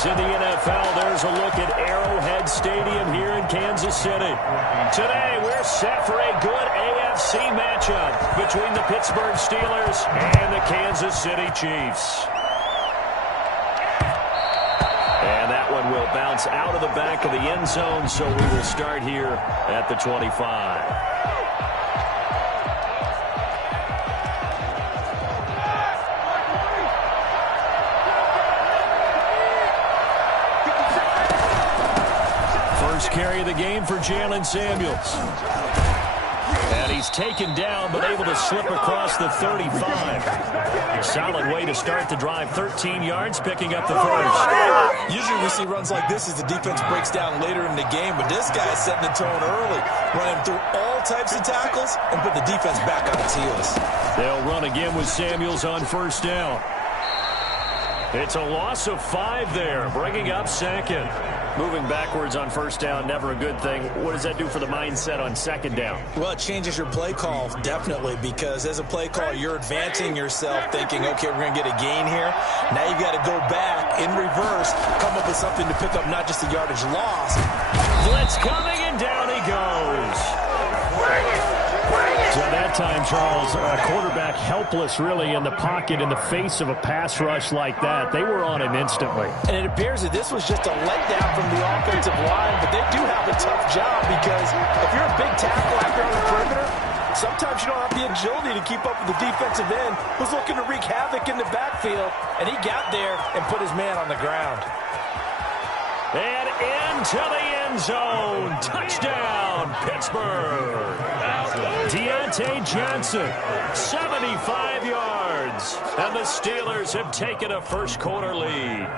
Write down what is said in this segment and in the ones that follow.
news in the NFL. There's a look at Arrowhead Stadium here in Kansas City. Today, we're set for a good AFC matchup between the Pittsburgh Steelers and the Kansas City Chiefs. And that one will bounce out of the back of the end zone, so we will start here at the 25. Carry of the game for Jalen Samuels. And he's taken down, but able to slip across the 35. Solid way to start the drive. 13 yards, picking up the first. Usually we see runs like this as the defense breaks down later in the game, but this guy's setting the tone early, running through all types of tackles and put the defense back on its heels. They'll run again with Samuels on first down. It's a loss of 5 there, bringing up second. Moving backwards on first down, never a good thing. What does that do for the mindset on second down? Well, it changes your play call, definitely, because as a play call, you're advancing yourself thinking, okay, we're going to get a gain here. Now you've got to go back in reverse, come up with something to pick up not just the yardage loss. Blitz coming, and down he goes. So that time, Charles, quarterback helpless really in the pocket in the face of a pass rush like that. They were on him instantly. And it appears that this was just a letdown from the offensive line, but they do have a tough job because if you're a big tackle out there on the perimeter, sometimes you don't have the agility to keep up with the defensive end who's looking to wreak havoc in the backfield, and he got there and put his man on the ground. And into the end zone. Touchdown, Pittsburgh. Deontay Johnson, 75 yards. And the Steelers have taken a first-quarter lead.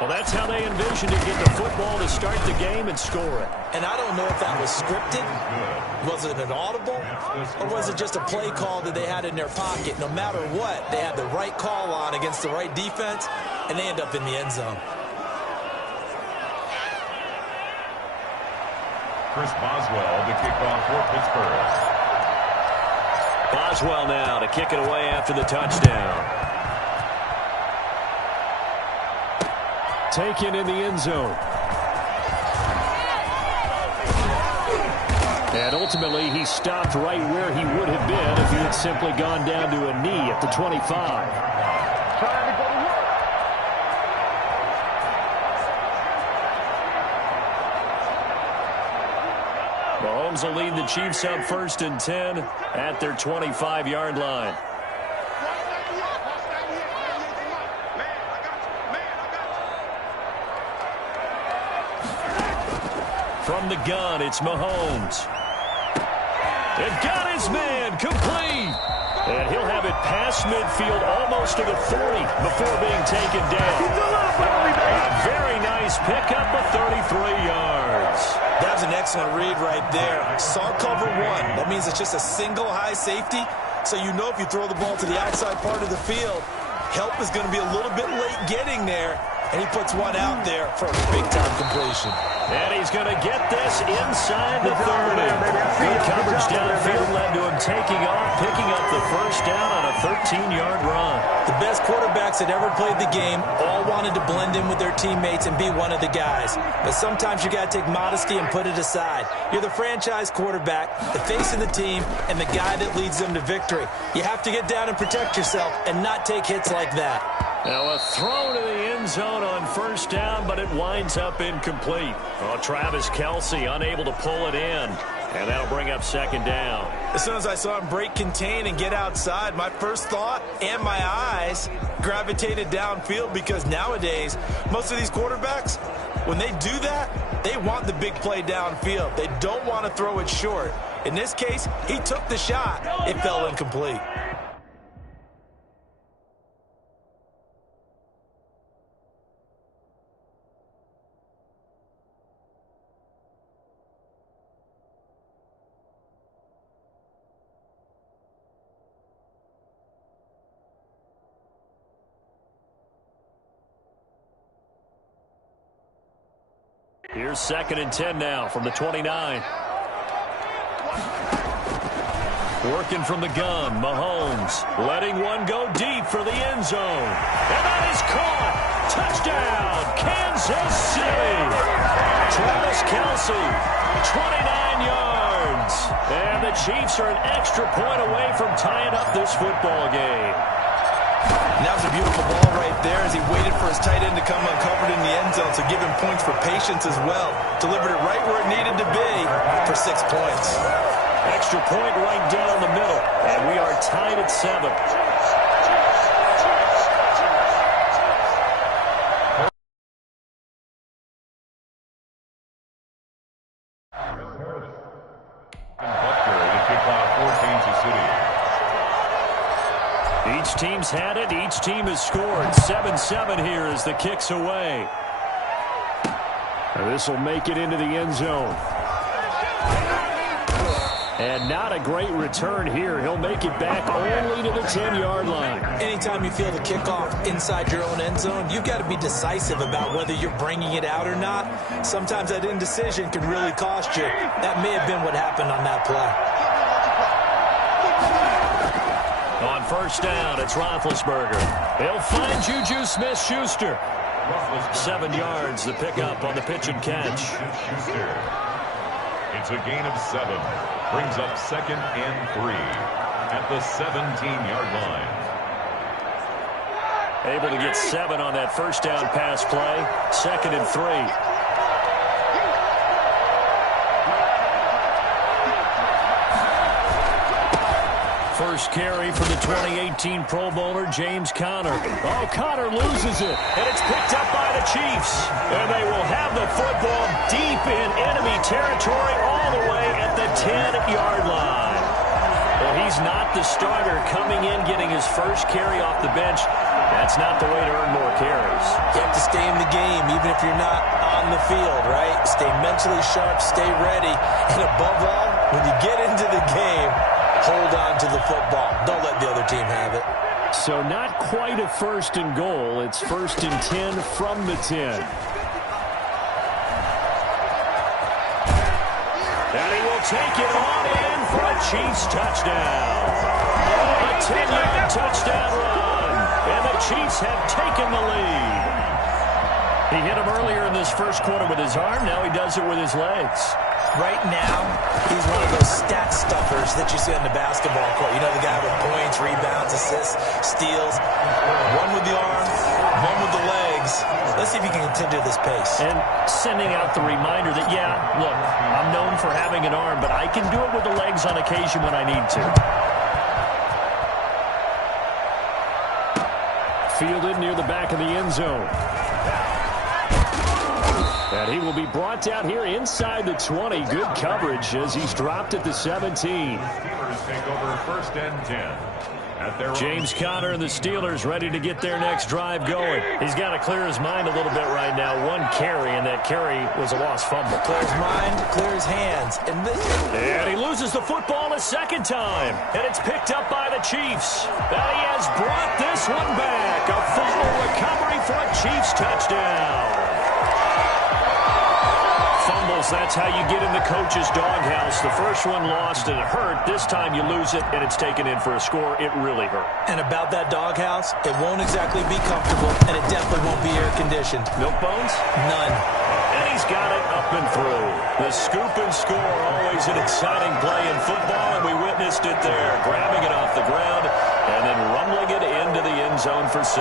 Well, that's how they envisioned to get the football to start the game and score it. And I don't know if that was scripted. Was it an audible? Or was it just a play call that they had in their pocket? No matter what, they had the right call on against the right defense, and they end up in the end zone. Chris Boswell to kick off for Pittsburgh. Boswell now to kick it away after the touchdown. Taken in the end zone. And ultimately, he stopped right where he would have been if he had simply gone down to a knee at the 25. Mahomes will lead the Chiefs up 1st and 10 at their 25-yard line. From the gun, it's Mahomes. It got his man complete. And he'll have it past midfield almost to the 40 before being taken down. A very nice pickup of 33 yards. That's an excellent read right there. Saw cover 1. That means it's just a single high safety. So you know if you throw the ball to the outside part of the field, help is going to be a little bit late getting there. And he puts one out there for a big-time completion. And he's going to get this inside the 30. Good coverage downfield led to him taking off, picking up the first down on a 13-yard run. The best quarterbacks that ever played the game all wanted to blend in with their teammates and be one of the guys. But sometimes you got to take modesty and put it aside. You're the franchise quarterback, the face of the team, and the guy that leads them to victory. You have to get down and protect yourself and not take hits like that. Now a throw to the end zone on first down, but it winds up incomplete. Oh, Travis Kelce unable to pull it in, and that'll bring up second down. As soon as I saw him break contain and get outside, my first thought and my eyes gravitated downfield because nowadays, most of these quarterbacks, when they do that, they want the big play downfield. They don't want to throw it short. In this case, he took the shot. It fell incomplete. Here's 2nd and 10 now from the 29. Working from the gun, Mahomes letting one go deep for the end zone. And that is caught. Touchdown, Kansas City. Travis Kelce, 29 yards. And the Chiefs are an extra point away from tying up this football game. And that was a beautiful ball right there as he waited for his tight end to come uncovered in the end zone, so give him points for patience as well. Delivered it right where it needed to be for 6 points. Extra point right down the middle, and we are tied at 7. Each team's had it. Each team has scored. 7-7 here as the kick's away. This will make it into the end zone. And not a great return here. He'll make it back only to the 10-yard line. Anytime you feel the kickoff inside your own end zone, you've got to be decisive about whether you're bringing it out or not. Sometimes that indecision can really cost you. That may have been what happened on that play. On first down, it's Roethlisberger. He'll find Juju Smith-Schuster. 7 yards, the pickup on the pitch and catch. It's a gain of 7. Brings up 2nd and 3 at the 17-yard line. Able to get 7 on that first down pass play. 2nd and 3. First carry for the 2018 Pro Bowler, James Conner. Oh, Conner loses it, and it's picked up by the Chiefs. And they will have the football deep in enemy territory all the way at the 10-yard line. Well, he's not the starter coming in, getting his first carry off the bench. That's not the way to earn more carries. You have to stay in the game, even if you're not on the field, right? Stay mentally sharp, stay ready. And above all, when you get into the game, hold on to the football. Don't let the other team have it. So not quite a 1st and goal. It's 1st and 10 from the 10. And he will take it on in for a Chiefs touchdown. A 10-yard touchdown run. And the Chiefs have taken the lead. He hit him earlier in this first quarter with his arm. Now he does it with his legs. Right now, he's one of those stat stuffers that you see on the basketball court. You know, the guy with points, rebounds, assists, steals. One with the arm, one with the legs. Let's see if he can continue this pace. And sending out the reminder that, yeah, look, I'm known for having an arm, but I can do it with the legs on occasion when I need to. Fielded near the back of the end zone. And he will be brought down here inside the 20. Good coverage as he's dropped at the 17. Take over 1st and 10. James Conner and the Steelers ready to get their next drive going. He's got to clear his mind a little bit right now. 1 carry, and that carry was a lost fumble. Clear his mind, clear his hands. And he loses the football a 2nd time. And it's picked up by the Chiefs. And he has brought this one back. A fumble recovery for a Chiefs touchdown. Fumbles, that's how you get in the coach's doghouse. The first one lost and it hurt. This time you lose it and it's taken in for a score. It really hurt. And about that doghouse, it won't exactly be comfortable, and it definitely won't be air-conditioned. Milk bones? None. And he's got it up and through. The scoop and score, always an exciting play in football, and we witnessed it there. Grabbing it off the ground and then rumbling it into the end zone for 6.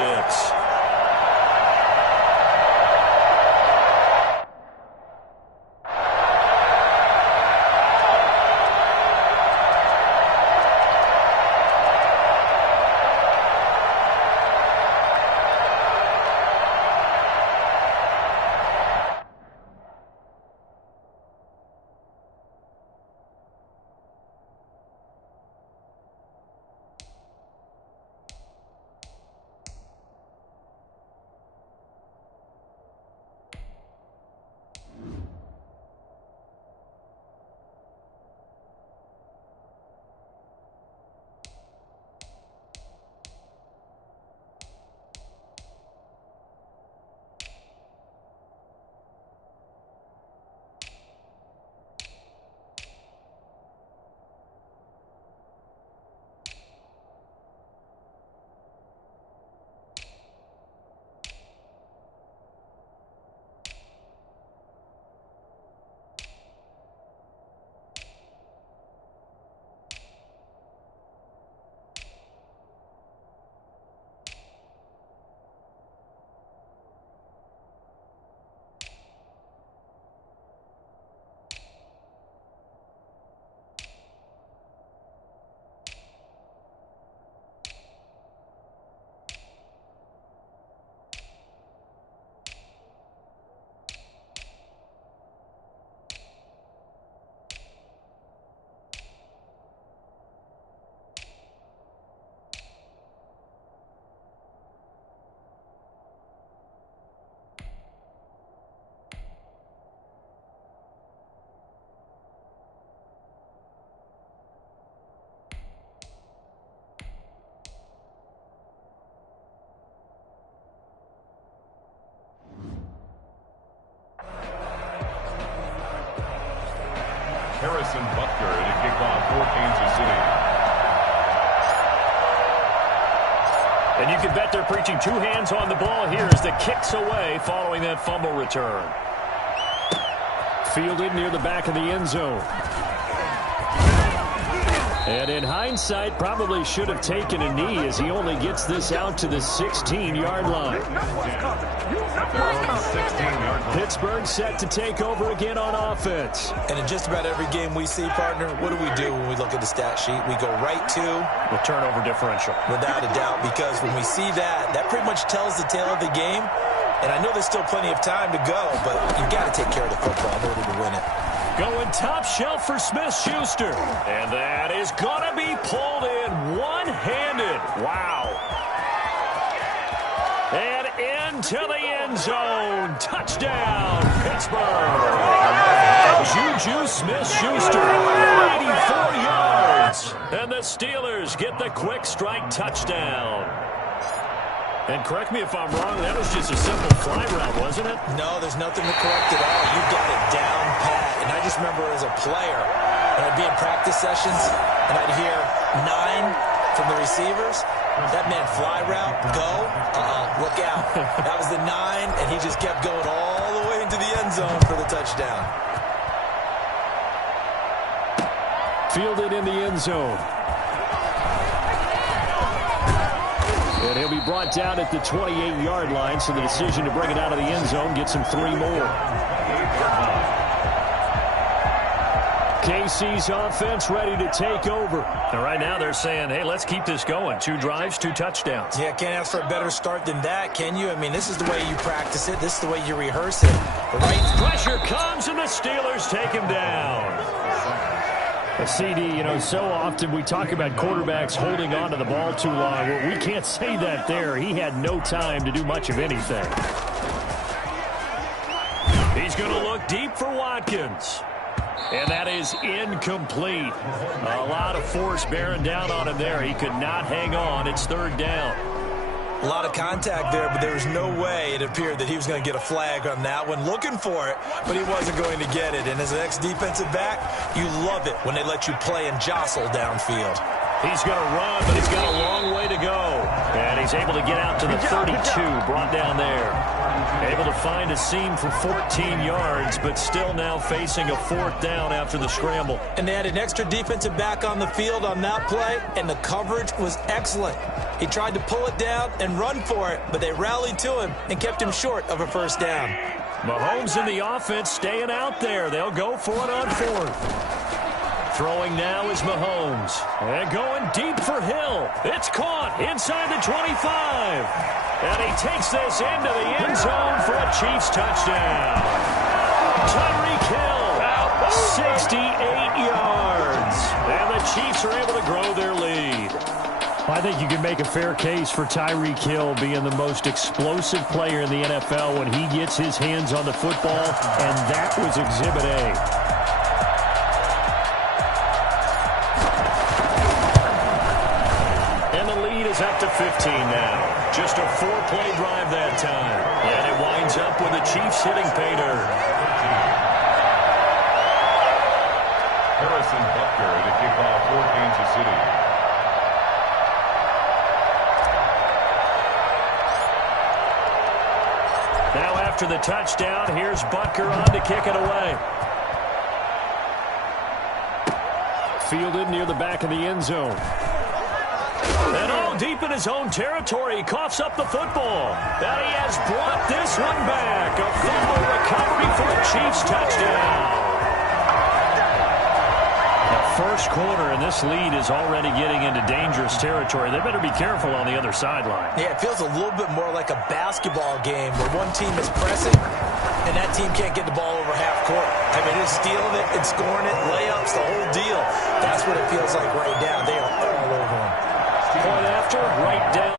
Harrison Butker to kick off for Kansas City. And you can bet they're preaching two hands on the ball here as the kick's away following that fumble return. Fielded near the back of the end zone. And in hindsight, probably should have taken a knee as he only gets this out to the 16-yard line. Pittsburgh set to take over again on offense. And in just about every game we see, partner, what do when we look at the stat sheet? We go right to the turnover differential. Without a doubt, because when we see that, that pretty much tells the tale of the game. And I know there's still plenty of time to go, but you've got to take care of the football in order to win it. Going top shelf for Smith-Schuster. And that is going to be pulled in one-handed. Wow. And into the end zone. Touchdown, Pittsburgh. Juju Smith-Schuster, 84 yards. And the Steelers get the quick strike touchdown. And correct me if I'm wrong, that was just a simple fly route, wasn't it? No, there's nothing to correct at all. You've got it down pat. And I just remember as a player, when I'd be in practice sessions, and I'd hear 9 from the receivers. That meant fly route, go, look out. That was the 9, and he just kept going all the way into the end zone for the touchdown. Fielded in the end zone. And he'll be brought down at the 28-yard line, so the decision to bring it out of the end zone gets him 3 more. KC's offense ready to take over. And right now they're saying, hey, let's keep this going. 2 drives, 2 touchdowns. Yeah, can't ask for a better start than that, can you? I mean, this is the way you practice it. This is the way you rehearse it. Right pressure comes, and the Steelers take him down. CD, you know, so often we talk about quarterbacks holding on to the ball too long. Well, we can't say that there. He had no time to do much of anything. He's going to look deep for Watkins. And that is incomplete. A lot of force bearing down on him there. He could not hang on. It's 3rd down. A lot of contact there, but there was no way it appeared that he was going to get a flag on that one. Looking for it, but he wasn't going to get it. And as an ex-defensive back, you love it when they let you play and jostle downfield. He's going to run, but he's got a long way to go. And he's able to get out to the 32, brought down there. Able to find a seam for 14 yards, but still now facing a 4th down after the scramble. And they had an extra defensive back on the field on that play, and the coverage was excellent. He tried to pull it down and run for it, but they rallied to him and kept him short of a 1st down. Mahomes and the offense staying out there. They'll go for it on 4th. Throwing now is Mahomes. And going deep for Hill. It's caught inside the 25. And he takes this into the end zone for a Chiefs touchdown. Tyreek Hill, 68 yards. And the Chiefs are able to grow their lead. I think you can make a fair case for Tyreek Hill being the most explosive player in the NFL when he gets his hands on the football, and that was Exhibit A. Up to 15 now. Just a 4-play drive that time. And it winds up with the Chiefs hitting pay dirt. Harrison Butker to kick off for Kansas City. Now after the touchdown, here's Butker on to kick it away. Fielded near the back of the end zone. And all deep in his own territory, he coughs up the football. And he has brought this one back. A fumble recovery for a Chiefs touchdown. The first quarter, and this lead is already getting into dangerous territory. They better be careful on the other sideline. Yeah, it feels a little bit more like a basketball game where one team is pressing, and that team can't get the ball over half court. I mean, it's stealing it and scoring it, layups, the whole deal. That's what it feels like right now. They are all over them. Point after, right down.